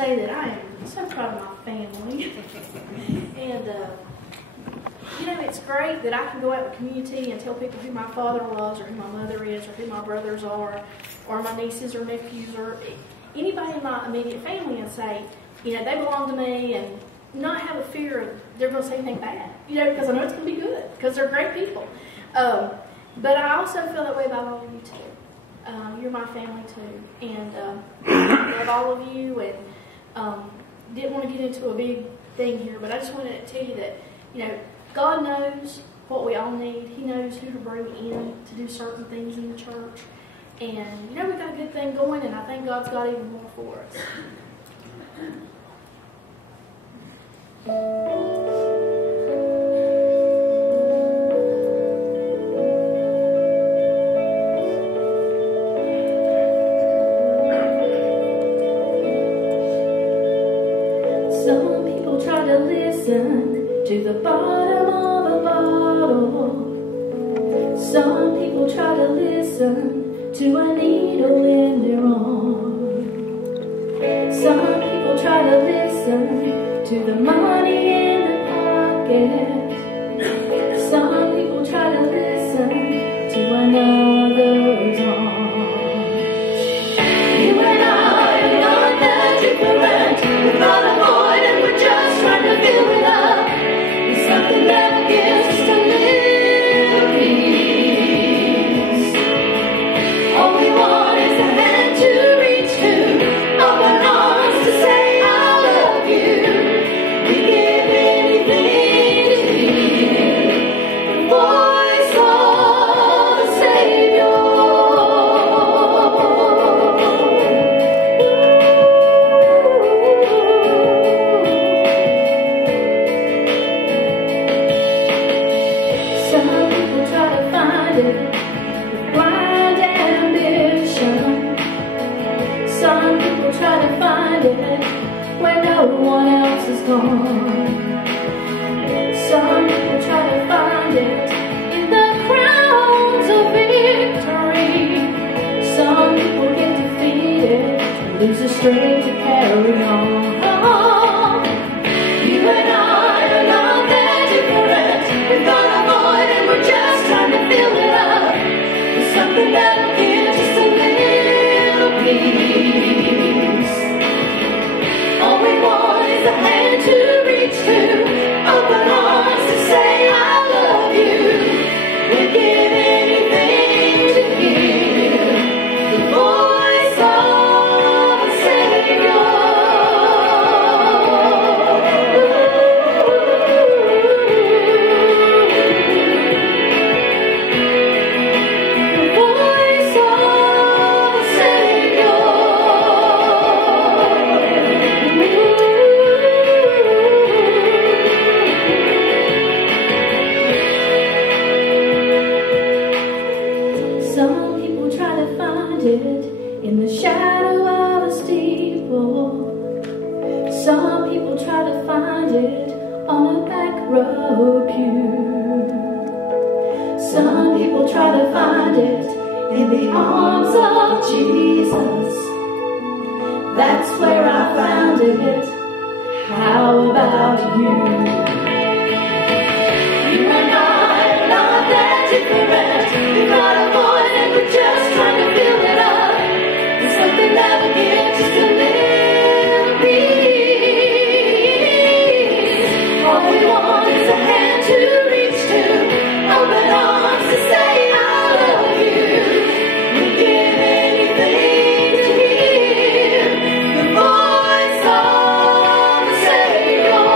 say that I am so proud of my family. And, you know, it's great that I can go out in the community and tell people who my father was or who my mother is or who my brothers are or my nieces or nephews or anybody in my immediate family and say, you know, they belong to me and not have a fear of they're going to say anything bad, you know, because I know it's going to be good because they're great people. But I also feel that way about all of you too. You're my family too. And I love all of you and didn't want to get into a big thing here, but I just wanted to tell you that, you know, God knows what we all need. He knows who to bring in to do certain things in the church. And, you know, we've got a good thing going, and I think God's got even more for us. Some people try to listen to the bottom of a bottle. Some people try to listen to a needle in their arm. Some people try to listen to the money in the pocket. Some people try to listen to another's arms. You and I are not that different. We're not a void and we're just trying to fill it up with something that gives just a little peace. All we want is a hand to reach to, open arms to say I love you. We give anything to hear the voice of the Savior. Some people try to find it with blind ambition. Some people try to find it where no one else is gone. Some people try to find it in the crowns of victory. Some people get defeated and lose the strength to carry on. You and I are not that different. We've got a void and we're just trying to fill it up with something that'll give just a little peace. All we want is a hand to reach to, open arms to say I love you. We'd give anything to hear the voice of the Savior. The voice of the Savior. Some people try to find it in the shadow of a steeple. Some people try to find it on a back row pew. Some people try to find it in the arms of Jesus. That's where I found it. How about you? You and I are not that different. We've got a void and we're just trying to fill it up with something that will give just a little peace. All we want is a hand to reach to, open arms to say I love you. We'd give anything to hear the voice of the Savior.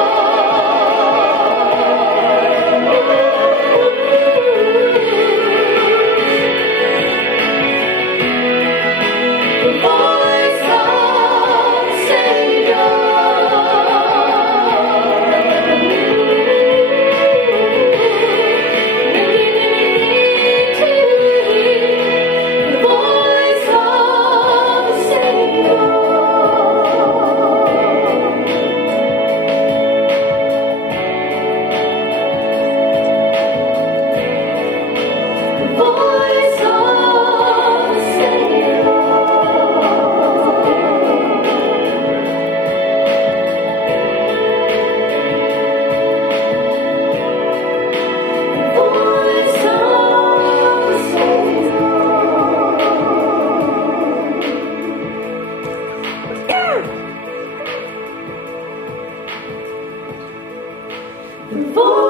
before